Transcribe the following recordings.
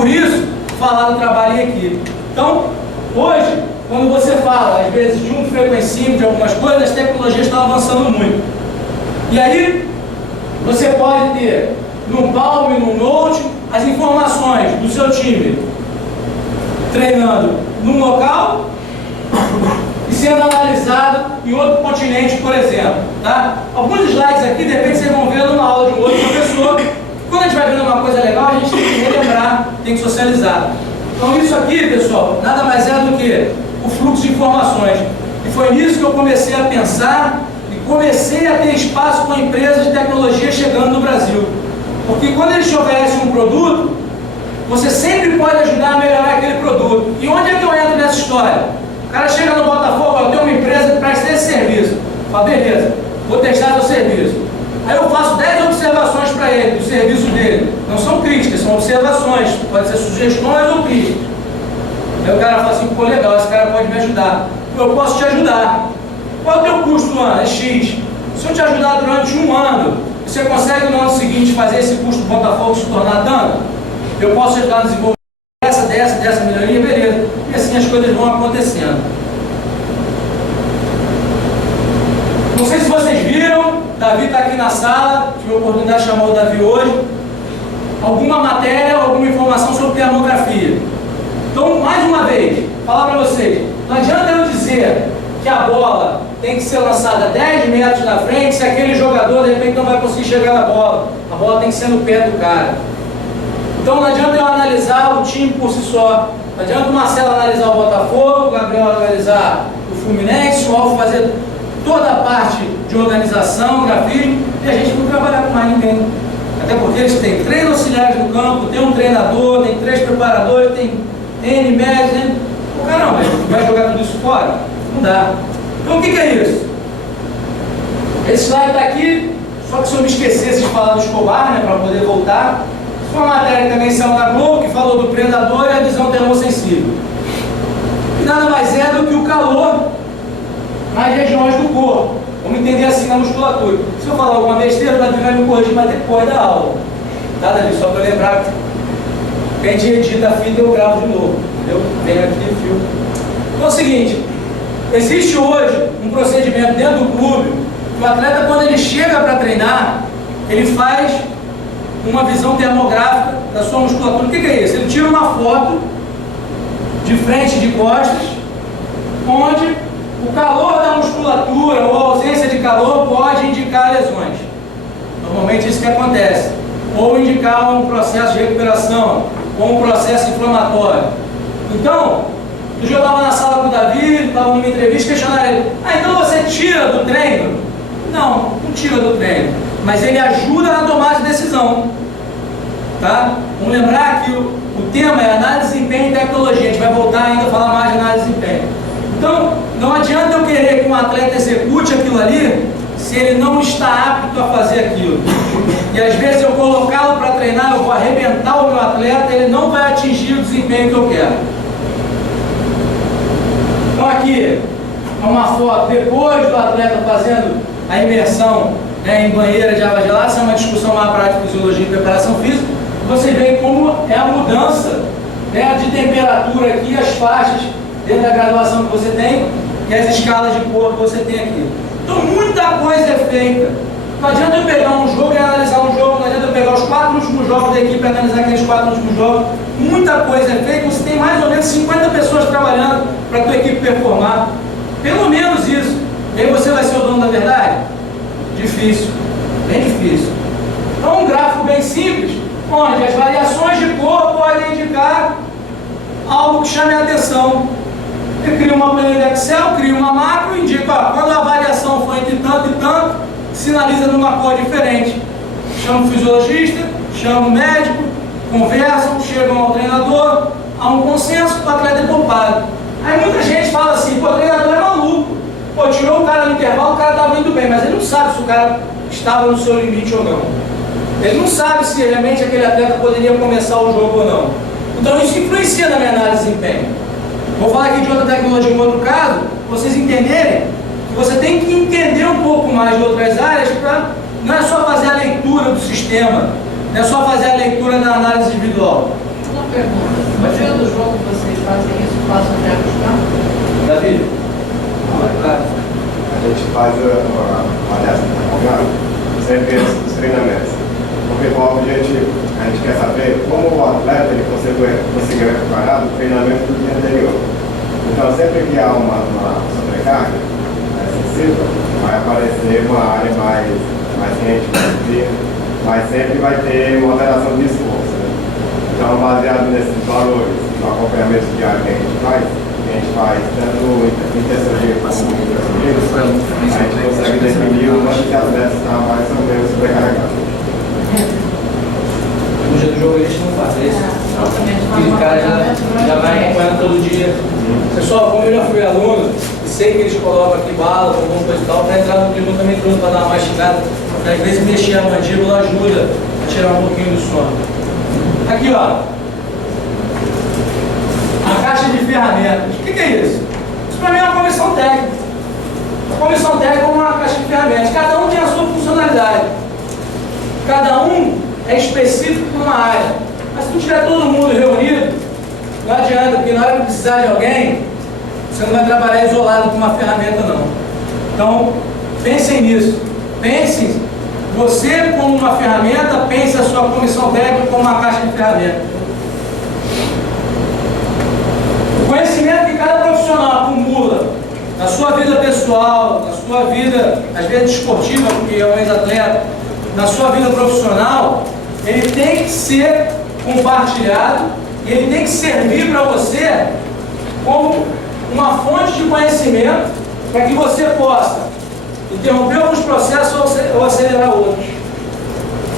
por isso, falar do trabalho em equipe. Então, hoje, quando você fala, às vezes, de um frequencímetro, de algumas coisas, as tecnologias estão avançando muito. E aí, você pode ter no Palm, no Note, as informações do seu time treinando num local e sendo analisado em outro continente, por exemplo. Tá? Alguns slides aqui, de repente, vocês vão ver numa aula de um outro professor. Quando a gente vai vendo uma coisa legal, a gente tem que relembrar, tem que socializar. Então, isso aqui, pessoal, nada mais é do que o fluxo de informações. E foi nisso que eu comecei a pensar e comecei a ter espaço com empresas de tecnologia chegando no Brasil. Porque quando eles te oferecem um produto, você sempre pode ajudar a melhorar aquele produto. E onde é que eu entro nessa história? O cara chega no Botafogo, eu tenho uma empresa que presta esse serviço. Fala, beleza, vou testar seu serviço. Aí eu faço 10 observações para ele, do serviço dele. Não são críticas, são observações. Pode ser sugestões ou críticas. Aí o cara fala assim, pô, legal, esse cara pode me ajudar. Eu posso te ajudar. Qual é o teu custo no ano? É X. Se eu te ajudar durante um ano, você consegue no ano seguinte fazer esse custo do Botafogo se tornar tanto? Eu posso te ajudar a desenvolver dessa melhoria, beleza. E assim as coisas vão acontecendo. Não sei se vocês viram, Davi está aqui na sala, tive a oportunidade de chamar o Davi hoje. Alguma matéria, alguma informação sobre termografia. Então, mais uma vez, falar para vocês, não adianta eu dizer que a bola tem que ser lançada 10 metros na frente se aquele jogador, de repente, não vai conseguir chegar na bola. A bola tem que ser no pé do cara. Então, não adianta eu analisar o time por si só. Não adianta o Marcelo analisar o Botafogo, o Gabriel analisar o Fluminense, o Alfa fazer toda a parte de organização, grafismo, e a gente não trabalhar com mais ninguém. Até porque eles têm 3 auxiliares no campo, tem um treinador, tem 3 preparadores, tem N médios, né? Pô, caramba, vai jogar tudo isso fora? Não dá. Então o que é isso? Esse slide está aqui, só que se eu me esquecesse de falar do Escobar, né, para poder voltar, foi uma matéria que também saiu na Globo, que falou do predador e a visão termossensível. E nada mais é do que o calor nas regiões do corpo. Vamos entender assim na musculatura. Se eu falar alguma besteira, o Davi vai me corrigir, mas depois da aula. Tá, Davi? Só para lembrar que a gente edita a fita e eu gravo de novo. Entendeu? Venho aqui e filme. Então é o seguinte, existe hoje um procedimento dentro do clube que o atleta, quando ele chega para treinar, ele faz uma visão termográfica da sua musculatura. O que é isso? Ele tira uma foto de frente e de costas, onde o calor da musculatura ou a ausência de calor pode indicar lesões. Normalmente isso que acontece. Ou indicar um processo de recuperação, ou um processo inflamatório. Então, um dia eu estava na sala com o Davi, estava numa entrevista, questionando ele, então você tira do treino? Não, não tira do treino. Mas ele ajuda na tomada de decisão. Tá? Vamos lembrar que o tema é análise de desempenho e tecnologia. A gente vai voltar ainda a falar mais de análise de desempenho. Então, não adianta eu querer que um atleta execute aquilo ali se ele não está apto a fazer aquilo. E às vezes eu colocá-lo para treinar, eu vou arrebentar o meu atleta, ele não vai atingir o desempenho que eu quero. Então aqui é uma foto depois do atleta fazendo a imersão, né, em banheira de água gelada. Essa é uma discussão mais prática de fisiologia e preparação física. Você vê como é a mudança, né, de temperatura aqui, as faixas dentro da graduação que você tem e as escalas de cor que você tem aqui. Então muita coisa é feita. Não adianta eu pegar um jogo e analisar um jogo, não adianta eu pegar os 4 últimos jogos da equipe e analisar aqueles 4 últimos jogos. Muita coisa é feita, você tem mais ou menos 50 pessoas trabalhando para a tua equipe performar. Pelo menos isso. E aí você vai ser o dono da verdade? Difícil, bem difícil. Então um gráfico bem simples, onde as variações de cor podem indicar algo que chame a atenção. Eu crio uma planilha Excel, crio uma macro e indico, quando a variação for entre tanto e tanto, sinaliza numa cor diferente. Chama o fisiologista, chama o médico, conversam, chegam ao treinador, há um consenso, o atleta é poupado. Aí muita gente fala assim, pô, o treinador é maluco. Pô, tirou o cara no intervalo, o cara estava indo bem, mas ele não sabe se o cara estava no seu limite ou não. Ele não sabe se realmente aquele atleta poderia começar o jogo ou não. Então isso influencia na minha análise de desempenho. Vou falar aqui de outra tecnologia, em outro caso, para vocês entenderem que você tem que entender um pouco mais de outras áreas para não é só fazer a leitura do sistema, não é só fazer a leitura da análise individual. pergunta. No dia do jogo vocês fazem isso, passam até a buscar? Davi? A gente faz, aliás, sempre os treinamentos. Porque qual o objetivo? A gente quer saber como o atleta ele conseguiu recuperar do treinamento do dia anterior. Então, sempre que há uma sobrecarga excessiva, vai aparecer uma área mais quente, mais fria, mas sempre vai ter uma alteração de esforço. Né? Então, baseado nesses valores, no acompanhamento diário que a gente faz tanto intercedir como intercedir, a gente consegue definir o quanto que a atleta está mais ou menos sobrecarregado. No dia do jogo eles não fazem isso. Aquele cara já vai acompanhando todo dia. Pessoal, como eu já fui aluno, e sei que eles colocam aqui bala, alguma coisa e tal, para entrar no tribuno também trouxe para dar uma mastigada, porque às vezes mexer a mandíbula ajuda a tirar um pouquinho do sono. Aqui, ó. A caixa de ferramentas. O que é isso? Isso para mim é uma comissão técnica. A comissão técnica é uma caixa de ferramentas. Cada um tem a sua funcionalidade. Cada um é específico para uma área. Mas se não tiver todo mundo reunido, não adianta, porque na hora que precisar de alguém, você não vai trabalhar isolado com uma ferramenta, não. Então, pensem nisso. Pensem, você como uma ferramenta, pense a sua comissão técnica como uma caixa de ferramentas. O conhecimento que cada profissional acumula na sua vida pessoal, na sua vida, às vezes esportiva, porque é um ex-atleta, na sua vida profissional, ele tem que ser compartilhado, ele tem que servir para você como uma fonte de conhecimento para que você possa interromper alguns processos ou acelerar outros.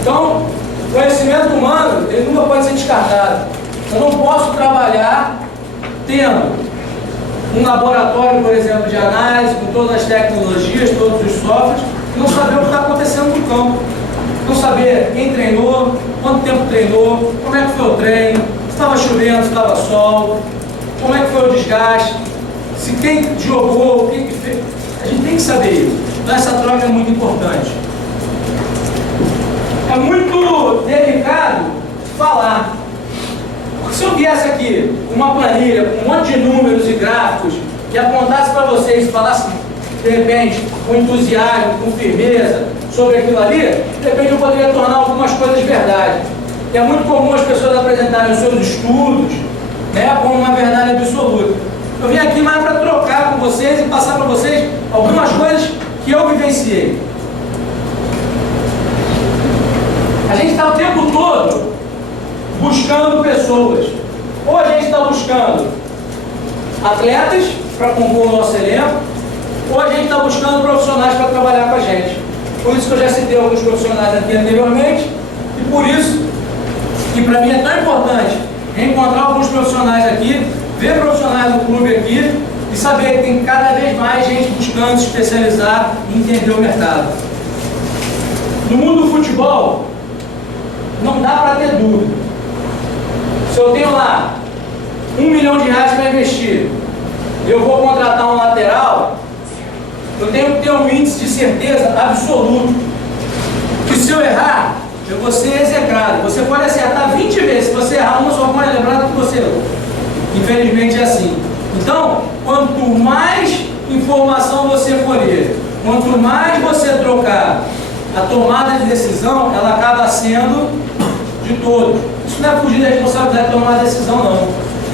Então, o conhecimento humano, ele nunca pode ser descartado. Eu não posso trabalhar tendo um laboratório, por exemplo, de análise, com todas as tecnologias, todos os softwares, e não saber o que está acontecendo no campo. Não saber quem treinou, quanto tempo treinou, como é que foi o treino, se estava chovendo, se estava sol, como é que foi o desgaste, se quem jogou, quem que fez. A gente tem que saber isso. Então essa troca é muito importante. É muito delicado falar. Porque se eu viesse aqui com uma planilha, com um monte de números e gráficos, e apontasse para vocês e falasse, de repente, com entusiasmo, com firmeza, sobre aquilo ali, de repente eu poderia tornar algumas coisas verdade. E é muito comum as pessoas apresentarem os seus estudos, né, como uma verdade absoluta. Eu vim aqui mais para trocar com vocês e passar para vocês algumas coisas que eu vivenciei. A gente está o tempo todo buscando pessoas. Ou a gente está buscando atletas para compor o nosso elenco, ou a gente está buscando profissionais para trabalhar com a gente. Por isso que eu já citei alguns profissionais aqui anteriormente, e por isso que para mim é tão importante encontrar alguns profissionais aqui, ver profissionais do clube aqui e saber que tem cada vez mais gente buscando se especializar e entender o mercado. No mundo do futebol, não dá para ter dúvida. Se eu tenho lá R$1 milhão para investir, eu vou contratar um lateral, eu tenho que ter um índice de certeza absoluto que se eu errar, eu vou ser execrado. Você pode acertar 20 vezes, se você errar uma, só pode lembrar do que você errou. Infelizmente é assim. Então, quanto mais informação você colher, quanto mais você trocar, a tomada de decisão, ela acaba sendo de todos. Isso não é fugir da responsabilidade de tomar a decisão, não.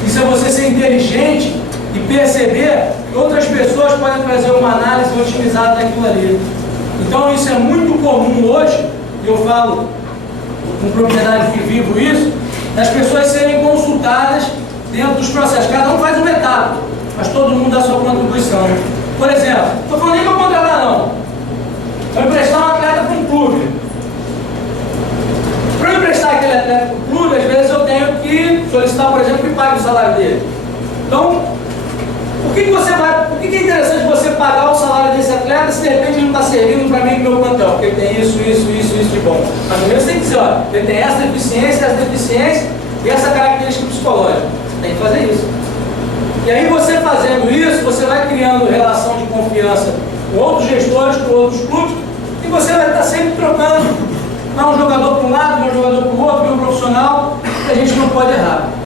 Isso é você ser inteligente e perceber que outras pessoas podem trazer uma análise otimizada daquilo ali. Então isso é muito comum hoje, e eu falo com propriedade que vivo isso, das pessoas serem consultadas dentro dos processos. Cada um faz uma etapa, mas todo mundo dá sua contribuição. Por exemplo, não estou falando nem para contratar, não. Vou emprestar um atleta para um clube. Para eu emprestar aquele atleta para o clube, às vezes eu tenho que solicitar, por exemplo, que pague o salário dele. Então, por que é interessante você pagar o salário desse atleta se de repente ele não está servindo para mim no meu plantel? Porque ele tem isso de bom. Mas primeiro você tem que dizer, ó, ele tem essa deficiência e essa característica psicológica. Você tem que fazer isso. E aí você fazendo isso, você vai criando relação de confiança com outros gestores, com outros clubes, e você vai estar sempre trocando. Um jogador para um lado, um jogador para o outro, um profissional, que a gente não pode errar.